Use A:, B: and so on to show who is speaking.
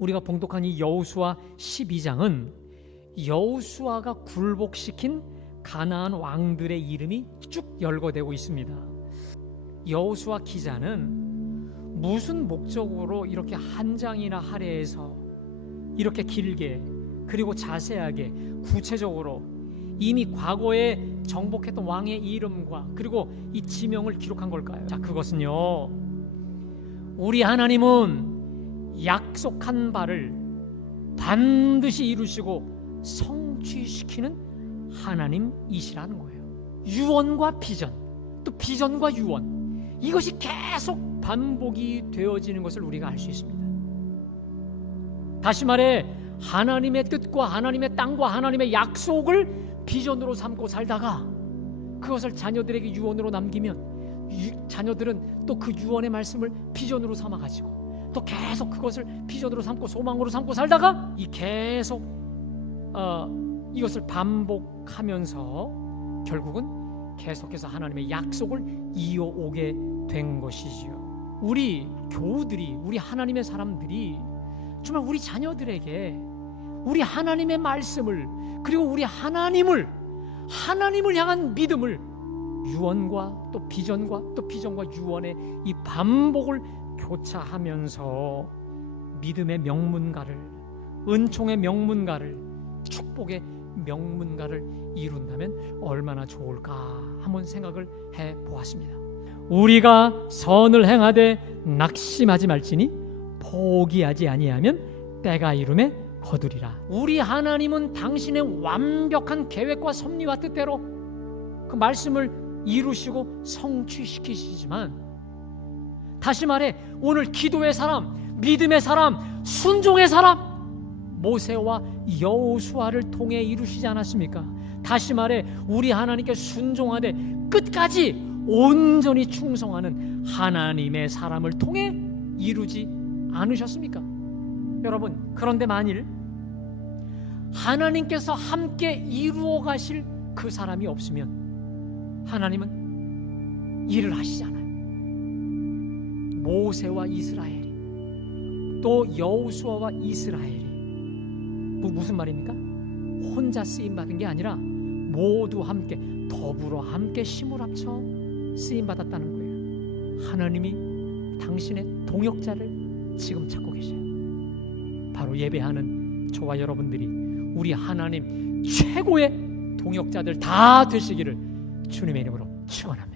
A: 우리가 봉독한 이 여호수아 12장은 여호수아가 굴복시킨 가나안 왕들의 이름이 쭉 열거되고 있습니다. 여호수아 기자는 무슨 목적으로 이렇게 한 장이나 할애해서 이렇게 길게 그리고 자세하게 구체적으로 이미 과거에 정복했던 왕의 이름과 그리고 이 지명을 기록한 걸까요? 자, 그것은요. 우리 하나님은 약속한 바를 반드시 이루시고 성취시키는 하나님이시라는 거예요. 유언과 비전, 또 비전과 유언. 이것이 계속 반복이 되어지는 것을 우리가 알 수 있습니다. 다시 말해 하나님의 뜻과 하나님의 땅과 하나님의 약속을 비전으로 삼고 살다가 그것을 자녀들에게 유언으로 남기면 유- 자녀들은 또 그 유언의 말씀을 비전으로 삼아 가지고 또 계속 그것을 비전으로 삼고 소망으로 삼고 살다가 이 계속 어, 이것을 반복하면서 결국은 계속해서 하나님의 약속을 이어오게 된 것이지요. 우리 교우들이 우리 하나님의 사람들이 정말 우리 자녀들에게 우리 하나님의 말씀을 그리고 우리 하나님을 하나님을 향한 믿음을 유언과 또 비전과 또 비전과 유언의 이 반복을 교차하면서 믿음의 명문가를 은총의 명문가를 축복의 명문가를 이룬다면 얼마나 좋을까 한번 생각을 해 보았습니다. 우리가 선을 행하되 낙심하지 말지니 포기하지 아니하면 때가 이름에 거두리라. 우리 하나님은 당신의 완벽한 계획과 섭리와 뜻대로 그 말씀을 이루시고 성취시키시지만 다시 말해 오늘 기도의 사람, 믿음의 사람, 순종의 사람 모세와 여호수아를 통해 이루시지 않았습니까? 다시 말해 우리 하나님께 순종하되 끝까지 온전히 충성하는 하나님의 사람을 통해 이루지 않으셨습니까? 여러분, 그런데 만일 하나님께서 함께 이루어 가실 그 사람이 없으면 하나님은 일을 하시잖아요. 모세와 이스라엘이 또 여호수아와 이스라엘이 뭐 무슨 말입니까? 혼자 쓰임 받은 게 아니라 모두 함께 더불어 함께 힘을 합쳐 쓰임 받았다는 거예요. 하나님이 당신의 동역자를 지금 찾고 계셔요. 바로 예배하는 저와 여러분들이 우리 하나님 최고의 동역자들 다 되시기를 주님의 이름으로 축원합니다.